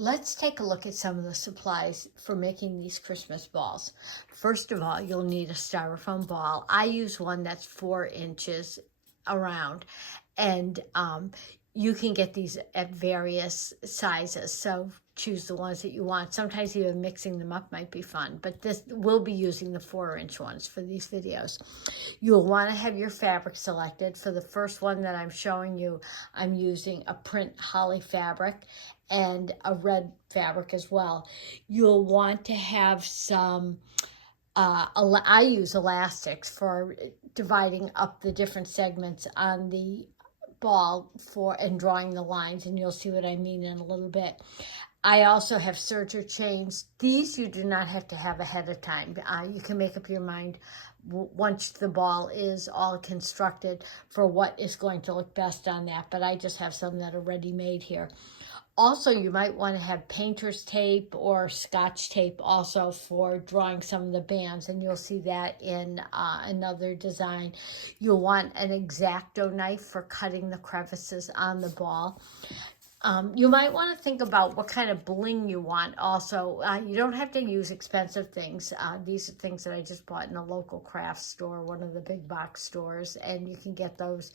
let's take a look at some of the supplies for making these Christmas balls. First of all, you'll need a styrofoam ball. I use one that's 4 inches around, and you can get these at various sizes, so choose the ones that you want. Sometimes even mixing them up might be fun, but we'll be using the 4-inch ones for these videos. You'll want to have your fabric selected. For the first one that I'm showing you, I'm using a print holly fabric and a red fabric as well. You'll want to have some I use elastics for dividing up the different segments on the ball and drawing the lines, and you'll see what I mean in a little bit. I also have serger chains. These you do not have to have ahead of time. You can make up your mind once the ball is all constructed for what is going to look best on that, but I just have some that are ready made here. Also, you might want to have painter's tape or scotch tape also for drawing some of the bands, and you'll see that in another design. You'll want an X-Acto knife for cutting the crevices on the ball. You might want to think about what kind of bling you want also. You don't have to use expensive things. These are things that I just bought in a local craft store, one of the big box stores, and you can get those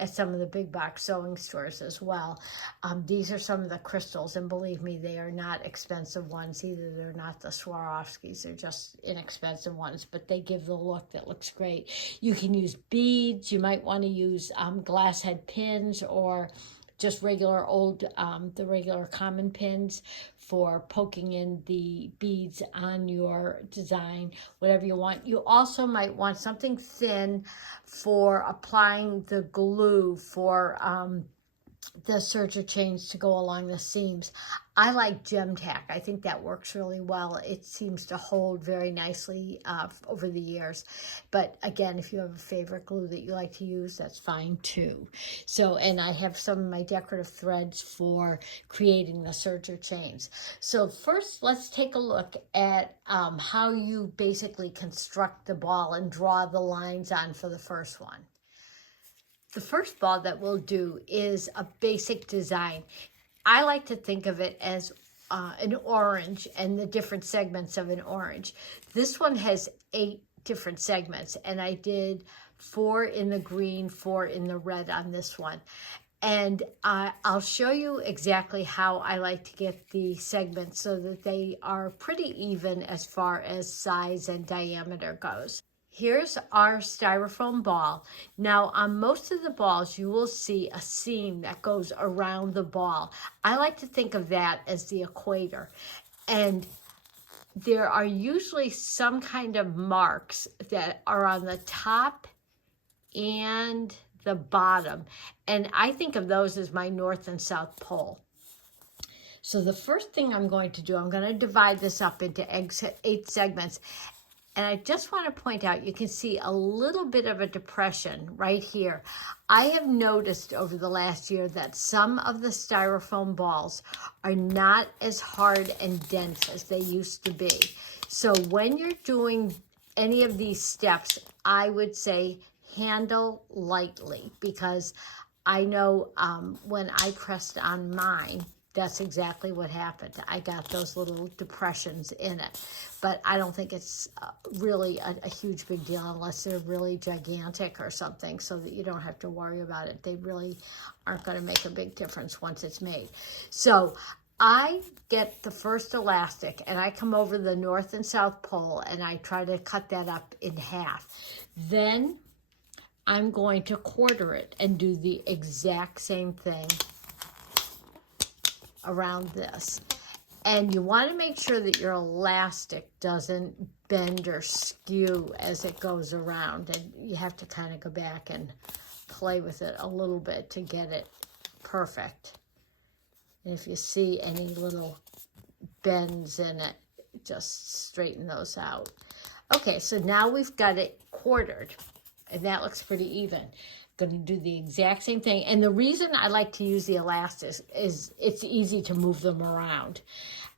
at some of the big box sewing stores as well. These are some of the crystals, and believe me, they are not expensive ones either. They're not the Swarovskis, they're just inexpensive ones, but they give the look that looks great. You can use beads. You might want to use glass head pins or just regular the regular common pins for poking in the beads on your design, whatever you want. You also might want something thin for applying the glue for the serger chains to go along the seams. I like gem tack. I think that works really well. It seems to hold very nicely over the years. But again, if you have a favorite glue that you like to use, that's fine too. So, and I have some of my decorative threads for creating the serger chains. So first, let's take a look at how you basically construct the ball and draw the lines on for the first one. The first ball that we'll do is a basic design. I like to think of it as an orange and the different segments of an orange. This one has 8 different segments, and I did 4 in the green, 4 in the red on this one. And I'll show you exactly how I like to get the segments so that they are pretty even as far as size and diameter goes. Here's our styrofoam ball. Now, on most of the balls, you will see a seam that goes around the ball. I like to think of that as the equator. And there are usually some kind of marks that are on the top and the bottom. And I think of those as my north and south pole. So the first thing I'm going to do, I'm going to divide this up into 8 segments. And I just want to point out, you can see a little bit of a depression right here. I have noticed over the last year that some of the styrofoam balls are not as hard and dense as they used to be. So when you're doing any of these steps, I would say handle lightly, because I know when I pressed on mine, that's exactly what happened. I got those little depressions in it. But I don't think it's really a huge big deal unless they're really gigantic or something, so that you don't have to worry about it. They really aren't going to make a big difference once it's made. So I get the first elastic and I come over the north and south pole and I try to cut that up in half. Then I'm going to quarter it and do the exact same thing around this. And you want to make sure that your elastic doesn't bend or skew as it goes around. And you have to kind of go back and play with it a little bit to get it perfect. And if you see any little bends in it, just straighten those out. Okay, so now we've got it quartered, and that looks pretty even. Going to do the exact same thing. And the reason I like to use the elastics is it's easy to move them around.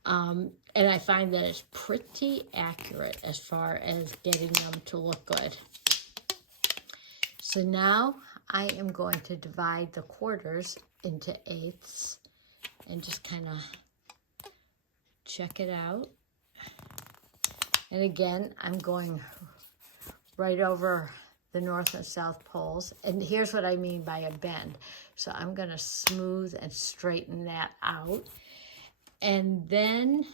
And I find that it's pretty accurate as far as getting them to look good. So now I am going to divide the quarters into eighths and just kind of check it out. And again, I'm going right over the north and south poles. And here's what I mean by a bend. So I'm going to smooth and straighten that out. And then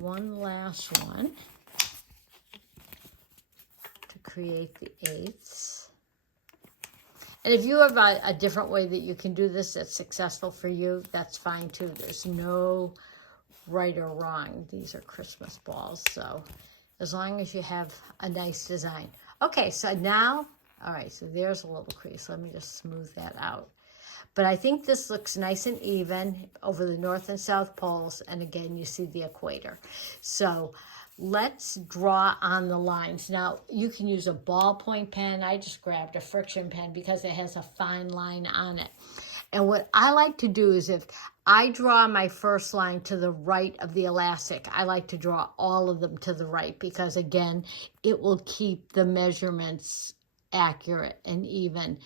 one last one to create the eighths. And if you have a different way that you can do this that's successful for you, that's fine too. There's no right or wrong. These are Christmas balls, so as long as you have a nice design. Okay, so now, all right, so there's a little crease. Let me just smooth that out. But I think this looks nice and even over the north and south poles, and again, you see the equator. So let's draw on the lines. Now, you can use a ballpoint pen. I just grabbed a friction pen because it has a fine line on it. And what I like to do is if I draw my first line to the right of the elastic, I like to draw all of them to the right because, again, it will keep the measurements accurate and even.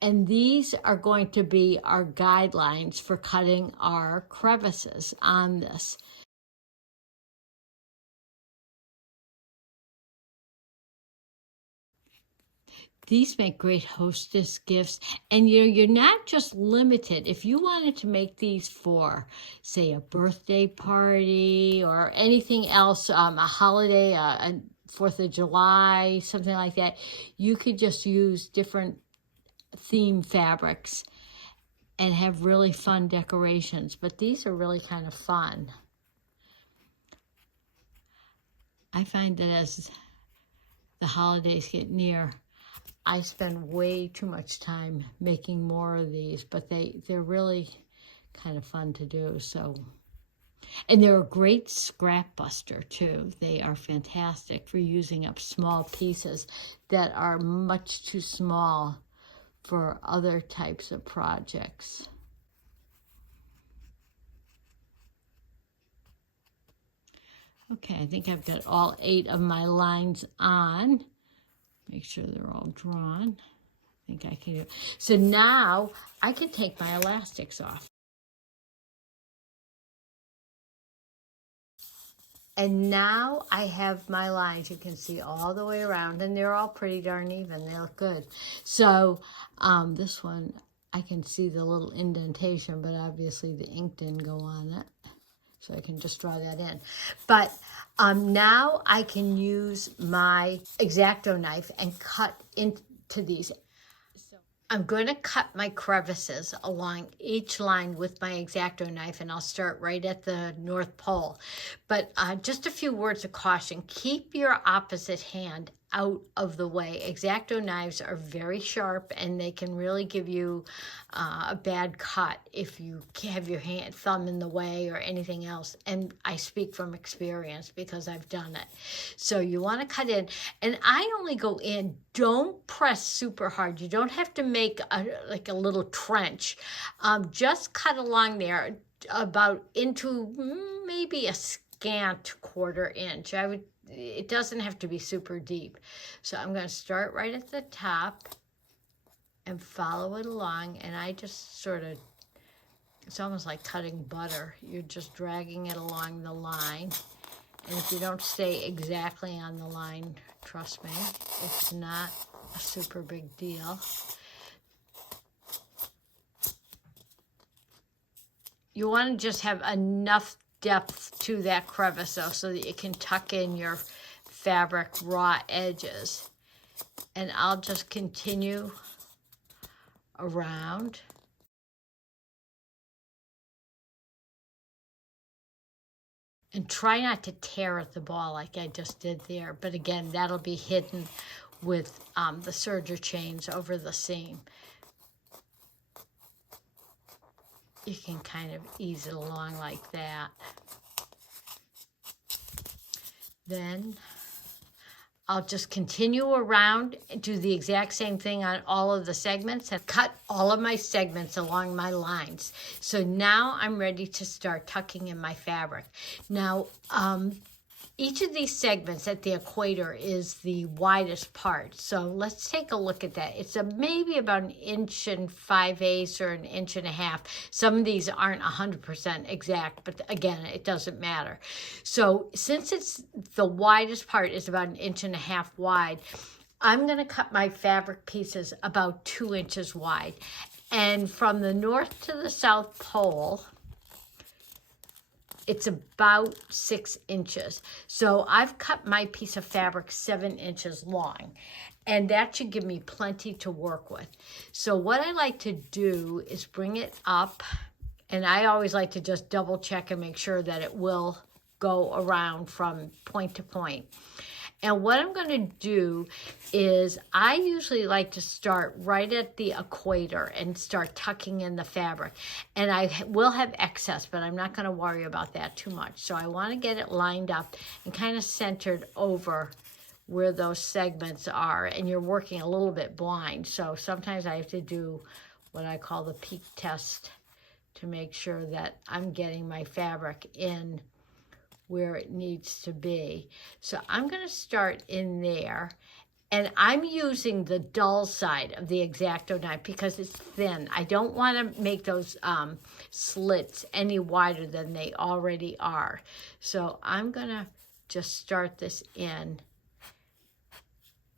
And these are going to be our guidelines for cutting our crevices on this. These make great hostess gifts, and you're not just limited. If you wanted to make these for, say, a birthday party or anything else, a holiday, a 4th of July, something like that, you could just use different theme fabrics and have really fun decorations. But these are really kind of fun. I find that as the holidays get near, I spend way too much time making more of these, but they're really kind of fun to do. So, and they're a great scrap buster too. They are fantastic for using up small pieces that are much too small for other types of projects. Okay, I think I've got all 8 of my lines on. Make sure they're all drawn. I think I can do it. So now I can take my elastics off. And now I have my lines, you can see all the way around, and they're all pretty darn even. They look good. So this one, I can see the little indentation, but obviously the ink didn't go on it. So I can just draw that in. But now I can use my X-Acto knife and cut into these. So I'm going to cut my crevices along each line with my X-Acto knife, and I'll start right at the North Pole. But just a few words of caution. Keep your opposite hand out of the way. X-Acto knives are very sharp, and they can really give you a bad cut if you have your thumb in the way or anything else. And I speak from experience because I've done it. So you want to cut in, and I only go in. Don't press super hard. You don't have to make like a little trench. Just cut along there about into maybe a scant 1/4 inch. It doesn't have to be super deep. So I'm going to start right at the top and follow it along. And I just sort of, it's almost like cutting butter. You're just dragging it along the line. And if you don't stay exactly on the line, trust me, it's not a super big deal. You want to just have enough depth to that crevice though, so that you can tuck in your fabric raw edges. And I'll just continue around. And try not to tear at the ball like I just did there. But again, that'll be hidden with the serger chains over the seam. You can kind of ease it along like that. Then I'll just continue around and do the exact same thing on all of the segments and cut all of my segments along my lines. So now I'm ready to start tucking in my fabric. Now, each of these segments at the equator is the widest part. So let's take a look at that. It's maybe about 1.5 inches or 1.5 inches. Some of these aren't 100% exact, but again, it doesn't matter. So since it's the widest part is about 1.5 inches wide, I'm going to cut my fabric pieces about 2 inches wide. And from the north to the south pole, it's about 6 inches. So I've cut my piece of fabric 7 inches long, and that should give me plenty to work with. So what I like to do is bring it up, and I always like to just double check and make sure that it will go around from point to point. And what I'm going to do is I usually like to start right at the equator and start tucking in the fabric. And I will have excess, but I'm not going to worry about that too much. So I want to get it lined up and kind of centered over where those segments are. And you're working a little bit blind. So sometimes I have to do what I call the peak test to make sure that I'm getting my fabric in where it needs to be. So I'm going to start in there, and I'm using the dull side of the X-Acto knife because it's thin. I don't want to make those slits any wider than they already are. So I'm going to just start this in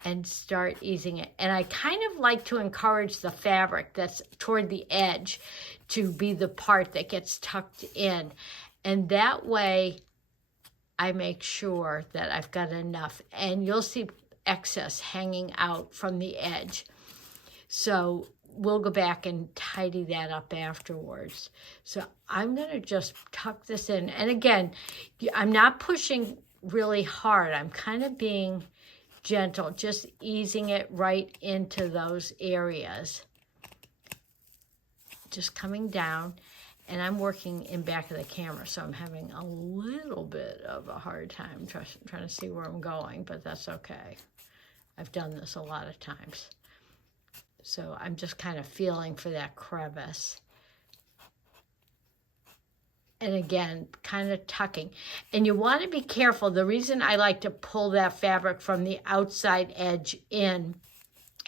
and start easing it. And I kind of like to encourage the fabric that's toward the edge to be the part that gets tucked in. And that way I make sure that I've got enough, and you'll see excess hanging out from the edge. So we'll go back and tidy that up afterwards. So I'm going to just tuck this in. And again, I'm not pushing really hard. I'm kind of being gentle, just easing it right into those areas. Just coming down. And I'm working in back of the camera, so I'm having a little bit of a hard time trying to see where I'm going, but that's okay. I've done this a lot of times. So I'm just kind of feeling for that crevice. And again, kind of tucking. And you want to be careful. The reason I like to pull that fabric from the outside edge in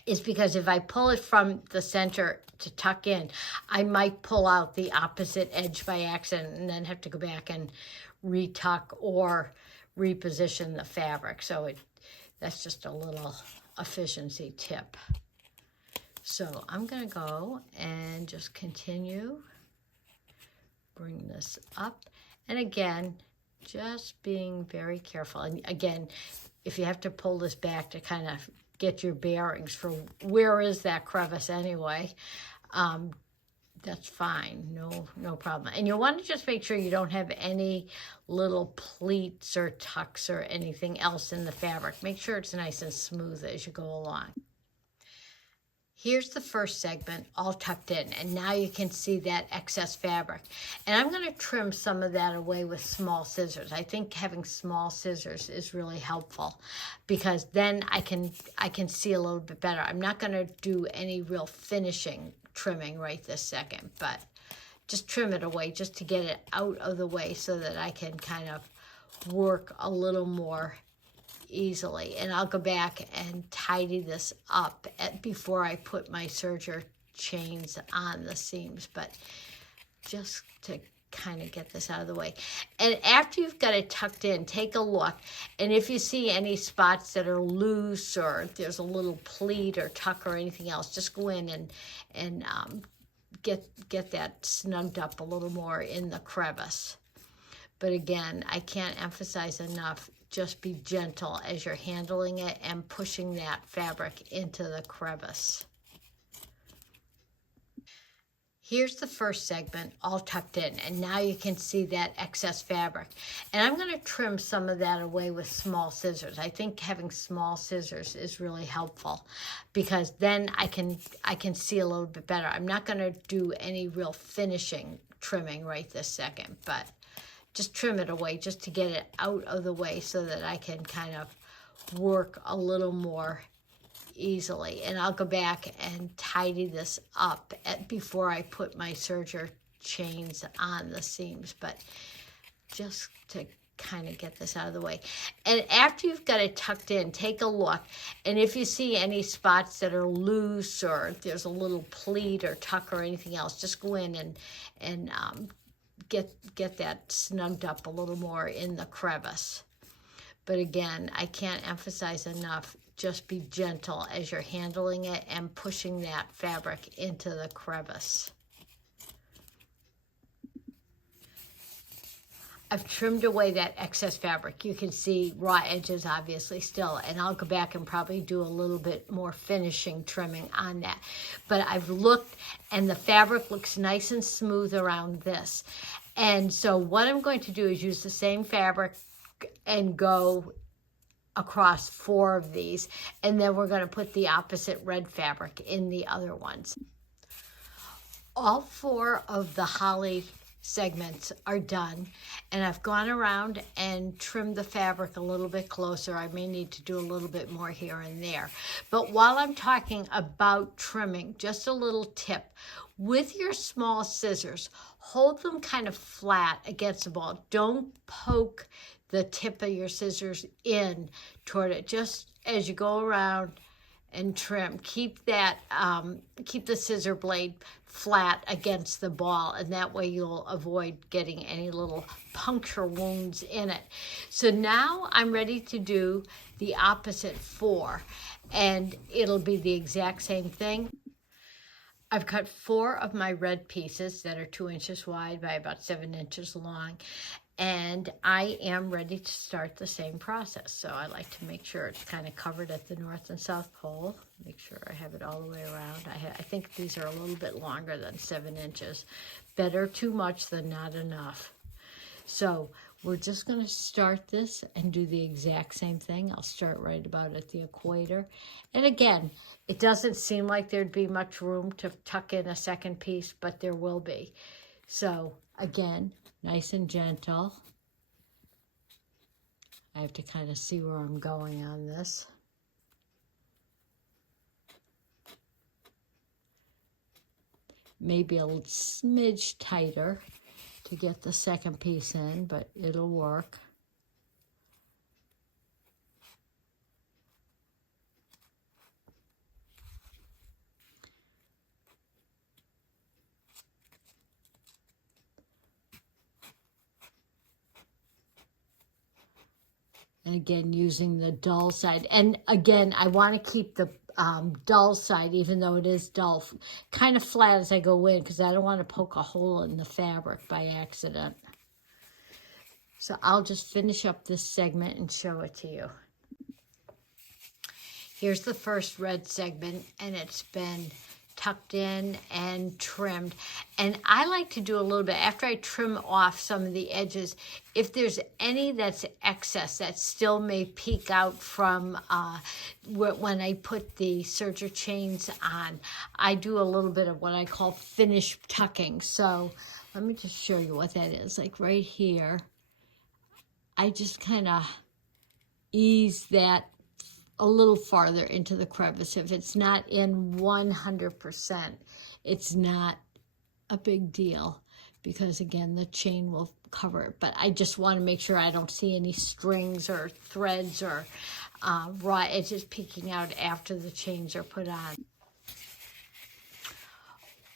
is because if I pull it from the center to tuck in, I might pull out the opposite edge by accident and then have to go back and retuck or reposition the fabric. So that's just a little efficiency tip. So I'm going to go and just continue. Bring this up. And again, just being very careful. And again, if you have to pull this back to kind of get your bearings for where is that crevice anyway, that's fine, no problem. And you want to just make sure you don't have any little pleats or tucks or anything else in the fabric. Make sure it's nice and smooth as you go along. Here's the first segment all tucked in, and now you can see that excess fabric. And I'm going to trim some of that away with small scissors. I think having small scissors is really helpful because then I can see a little bit better. I'm not going to do any real finishing trimming right this second, but just trim it away just to get it out of the way so that I can kind of work a little more easily. And I'll go back and tidy this up before I put my serger chains on the seams, but just to kind of get this out of the way. And after you've got it tucked in, take a look, and if you see any spots that are loose or if there's a little pleat or tuck or anything else, just go in and get that snugged up a little more in the crevice. But again, I can't emphasize enough, just be gentle as you're handling it and pushing that fabric into the crevice. Here's the first segment all tucked in, and now you can see that excess fabric. And I'm going to trim some of that away with small scissors. I think having small scissors is really helpful because then I can see a little bit better. I'm not going to do any real finishing trimming right this second, but just trim it away just to get it out of the way so that I can kind of work a little more easily. And I'll go back and tidy this up before I put my serger chains on the seams, but just to kind of get this out of the way. And after you've got it tucked in, take a look. And if you see any spots that are loose, or if there's a little pleat or tuck or anything else, just go in and get that snugged up a little more in the crevice. But again, I can't emphasize enough, just be gentle as you're handling it and pushing that fabric into the crevice. I've trimmed away that excess fabric. You can see raw edges obviously still, and I'll go back and probably do a little bit more finishing trimming on that. But I've looked, and the fabric looks nice and smooth around this. And so what I'm going to do is use the same fabric and go across 4 of these, and then we're going to put the opposite red fabric in the other ones. All 4 of the holly segments are done, and I've gone around and trimmed the fabric a little bit closer. I may need to do a little bit more here and there. But while I'm talking about trimming, just a little tip. With your small scissors, hold them kind of flat against the ball. Don't poke the tip of your scissors in toward it. Just as you go around and trim, keep that keep the scissor blade flat against the ball, and that way you'll avoid getting any little puncture wounds in it. So now I'm ready to do the opposite 4, and it'll be the exact same thing. I've cut 4 of my red pieces that are 2 inches wide by about 7 inches long, and I am ready to start the same process. So I like to make sure it's kind of covered at the north and south pole. Make sure I have it all the way around. I think these are a little bit longer than 7 inches. Better too much than not enough. So we're just going to start this and do the exact same thing. I'll start right about at the equator. And again, it doesn't seem like there'd be much room to tuck in a second piece, but there will be. So again, nice and gentle. I have to kind of see where I'm going on this. Maybe a little smidge tighter to get the second piece in, but it'll work. And again, using the dull side. And again, I want to keep the dull side, even though it is dull, kind of flat as I go in, because I don't want to poke a hole in the fabric by accident. So I'll just finish up this segment and show it to you. Here's the first red segment, and it's been tucked in and trimmed. And I like to do a little bit, after I trim off some of the edges, if there's any that's excess that still may peek out from when I put the serger chains on, I do a little bit of what I call finish tucking. So let me just show you what that is. Like right here, I just kind of ease that a little farther into the crevice. If it's not in 100%, it's not a big deal, because again, the chain will cover it. But I just want to make sure I don't see any strings or threads or raw edges peeking out after the chains are put on.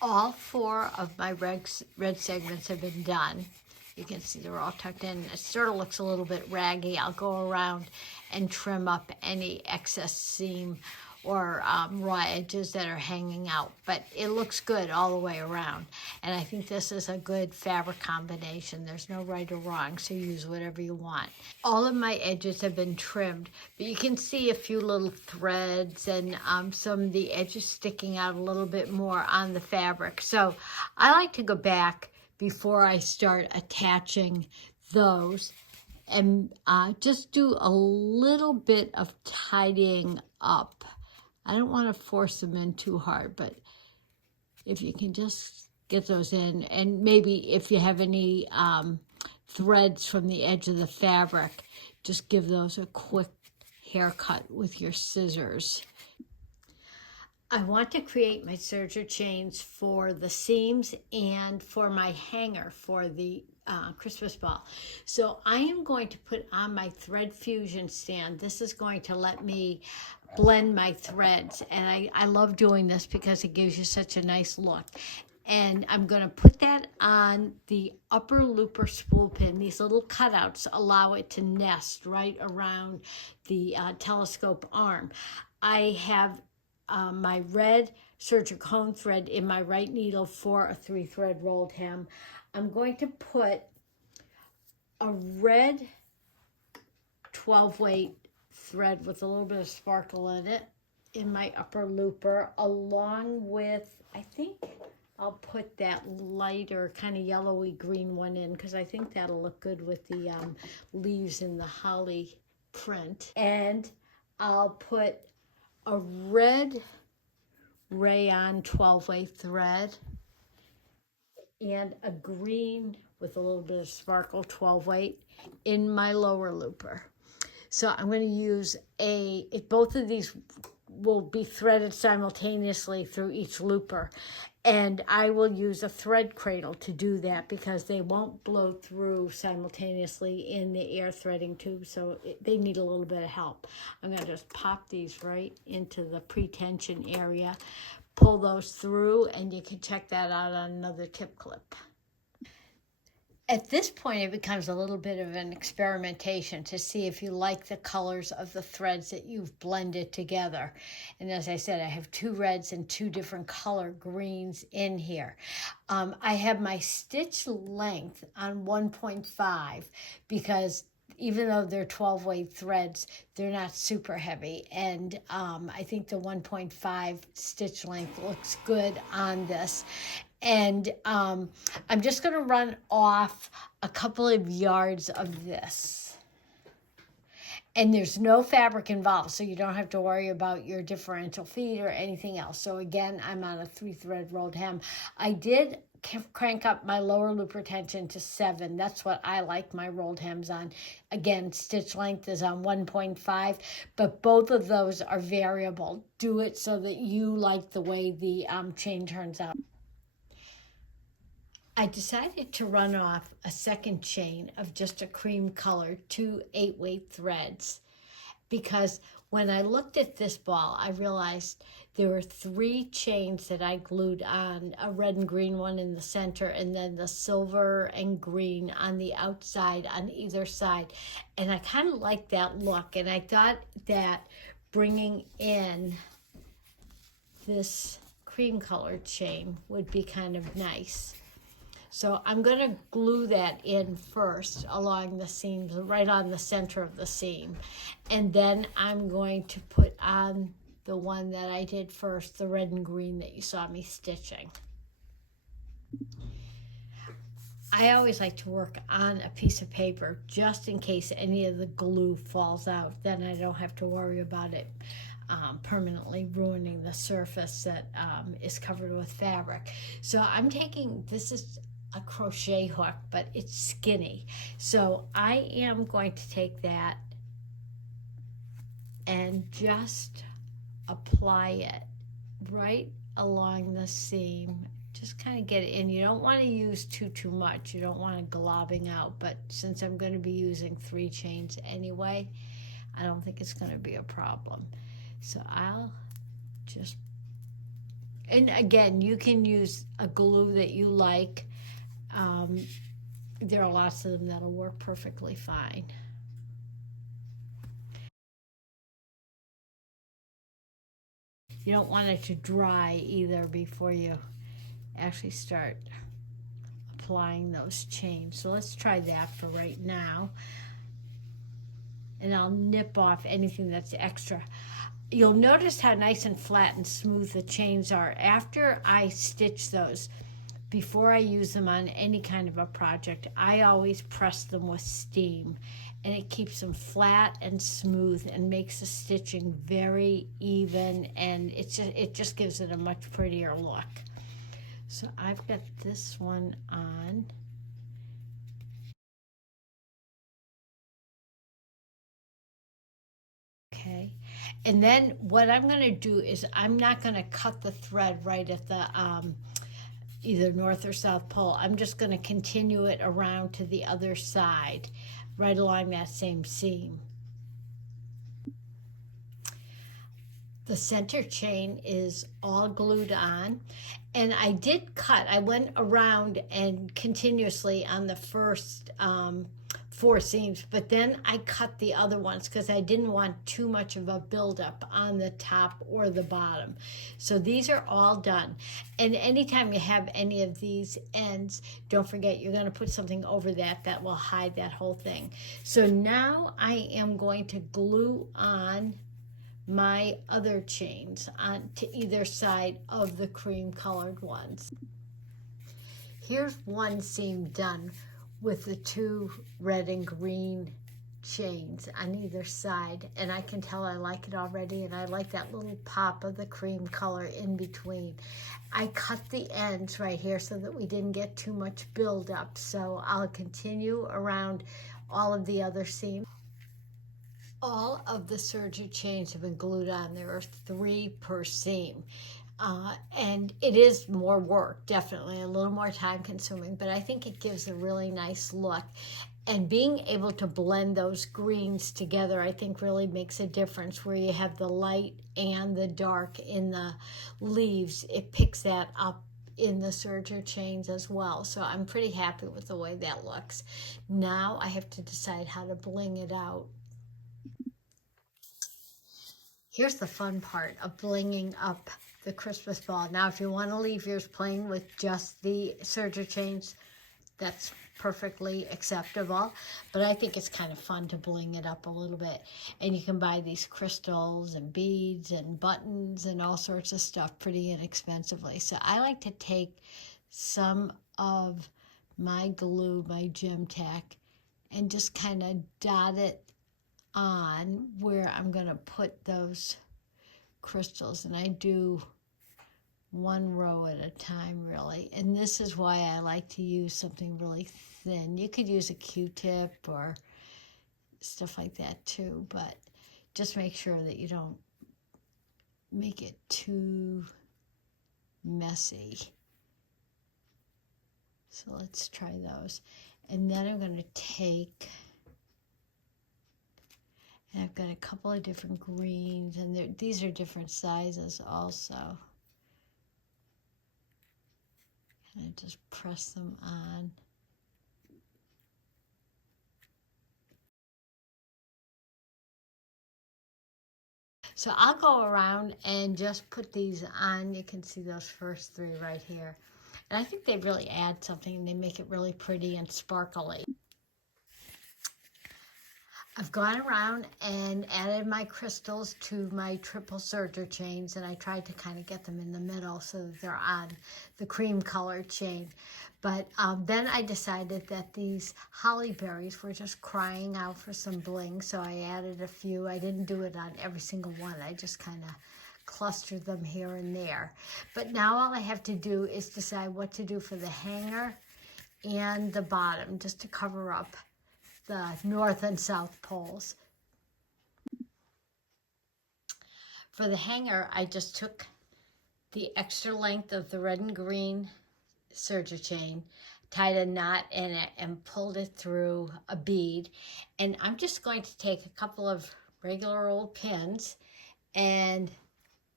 All 4 of my red segments have been done. You can see they're all tucked in. It sort of looks a little bit raggy. I'll go around and trim up any excess seam or raw edges that are hanging out. But it looks good all the way around. And I think this is a good fabric combination. There's no right or wrong, so use whatever you want. All of my edges have been trimmed, but you can see a few little threads and some of the edges sticking out a little bit more on the fabric. So I like to go back before I start attaching those and just do a little bit of tidying up. I don't want to force them in too hard, but if you can just get those in, and maybe if you have any threads from the edge of the fabric, just give those a quick haircut with your scissors. I want to create my serger chains for the seams and for my hanger for the Christmas ball. So I am going to put on my thread fusion stand. This is going to let me blend my threads, and I love doing this because it gives you such a nice look. And I'm going to put that on the upper looper spool pin. These little cutouts allow it to nest right around the telescope arm. I have my red Serger cone thread in my right needle for a 3-thread rolled hem. I'm going to put a red 12-weight thread with a little bit of sparkle in it in my upper looper, along with, I think I'll put that lighter kind of yellowy green one in because I think that'll look good with the leaves in the holly print. And I'll put a red rayon 12-weight thread and a green with a little bit of sparkle 12-weight in my lower looper. So I'm going to use both of these will be threaded simultaneously through each looper. And I will use a thread cradle to do that because they won't blow through simultaneously in the air threading tube, so they need a little bit of help. I'm going to just pop these right into the pre-tension area, pull those through, and you can check that out on another tip clip. At this point, it becomes a little bit of an experimentation to see if you like the colors of the threads that you've blended together. And as I said, I have 2 reds and 2 different color greens in here. I have my stitch length on 1.5 because even though they're 12-weight threads, they're not super heavy. And I think the 1.5 stitch length looks good on this. And I'm just going to run off a couple of yards of this. And there's no fabric involved, so you don't have to worry about your differential feet or anything else. So again, I'm on a 3-thread rolled hem. I did crank up my lower looper tension to 7. That's what I like my rolled hems on. Again, stitch length is on 1.5, but both of those are variable. Do it so that you like the way the chain turns out. I decided to run off a second chain of just a cream color, 2 8-weight threads, because when I looked at this ball, I realized there were 3 chains that I glued on, a red and green one in the center, and then the silver and green on the outside on either side. And I kind of liked that look, and I thought that bringing in this cream colored chain would be kind of nice. So I'm going to glue that in first along the seams, right on the center of the seam. And then I'm going to put on the one that I did first, the red and green that you saw me stitching. I always like to work on a piece of paper just in case any of the glue falls out. Then I don't have to worry about it permanently ruining the surface that is covered with fabric. So I'm taking, this is a crochet hook, but it's skinny. So I am going to take that and just apply it right along the seam. Just kind of get it in. You don't want to use too much. You don't want it globbing out, but since I'm going to be using 3 chains anyway, I don't think it's going to be a problem. So I'll just, and again, you can use a glue that you like. There are lots of them that'll work perfectly fine. You don't want it to dry either before you actually start applying those chains. So let's try that for right now. And I'll nip off anything that's extra. You'll notice how nice and flat and smooth the chains are. After I stitch those, before I use them on any kind of a project, I always press them with steam, and it keeps them flat and smooth and makes the stitching very even, and it just gives it a much prettier look. So I've got this one on. Okay, And then what I'm going to do is I'm not going to cut the thread right at the either north or south pole. I'm just going to continue it around to the other side, right along that same seam. The center chain is all glued on, and I did cut. I went around and continuously on the first 4 seams, but then I cut the other ones because I didn't want too much of a buildup on the top or the bottom. So these are all done. And anytime you have any of these ends, don't forget you're going to put something over that will hide that whole thing. So now I am going to glue on my other chains on to either side of the cream colored ones. Here's one seam done with the 2 red and green chains on either side, and I can tell I like it already, and I like that little pop of the cream color in between. I cut the ends right here so that we didn't get too much buildup, so I'll continue around all of the other seams. All of the serger chains have been glued on. There are 3 per seam. And it is more work, definitely a little more time consuming, but I think it gives a really nice look. And being able to blend those greens together, I think really makes a difference where you have the light and the dark in the leaves. It picks that up in the serger chains as well. So I'm pretty happy with the way that looks. Now I have to decide how to bling it out. Here's the fun part of blinging up the Christmas ball. Now, if you want to leave yours plain with just the serger chains, that's perfectly acceptable. But I think it's kind of fun to bling it up a little bit. And you can buy these crystals and beads and buttons and all sorts of stuff pretty inexpensively. So I like to take some of my glue, my gem tack, and just kind of dot it on where I'm going to put those crystals, and I do 1 row at a time really. And this is why I like to use something really thin. You could use a Q-tip or stuff like that too, but just make sure that you don't make it too messy. So let's try those. And then I'm going to take, and I've got a couple of different greens, and these are different sizes also. And I just press them on. So I'll go around and just put these on. You can see those first 3 right here. And I think they really add something. They make it really pretty and sparkly. I've gone around and added my crystals to my triple serger chains, and I tried to kind of get them in the middle so that they're on the cream colored chain. But then I decided that these holly berries were just crying out for some bling, so I added a few. I didn't do it on every single one. I just kind of clustered them here and there. But now all I have to do is decide what to do for the hanger and the bottom, just to cover up the north and south poles. For the hanger, I just took the extra length of the red and green serger chain, tied a knot in it, and pulled it through a bead. And I'm just going to take a couple of regular old pins and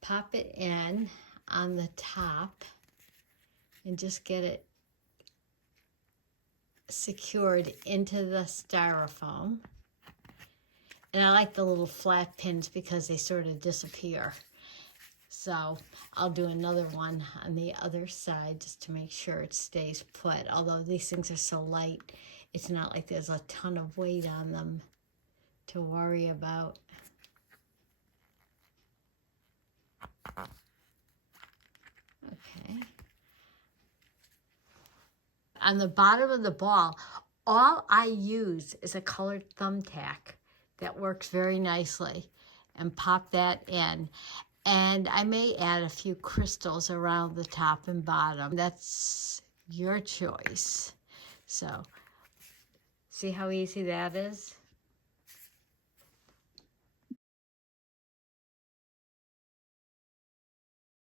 pop it in on the top and just get it secured into the styrofoam. And I like the little flat pins because they sort of disappear. So I'll do another one on the other side just to make sure it stays put. Although these things are so light, it's not like there's a ton of weight on them to worry about. Okay. On the bottom of the ball, all I use is a colored thumbtack that works very nicely, and pop that in. And I may add a few crystals around the top and bottom. That's your choice. So, see how easy that is?